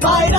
Bye.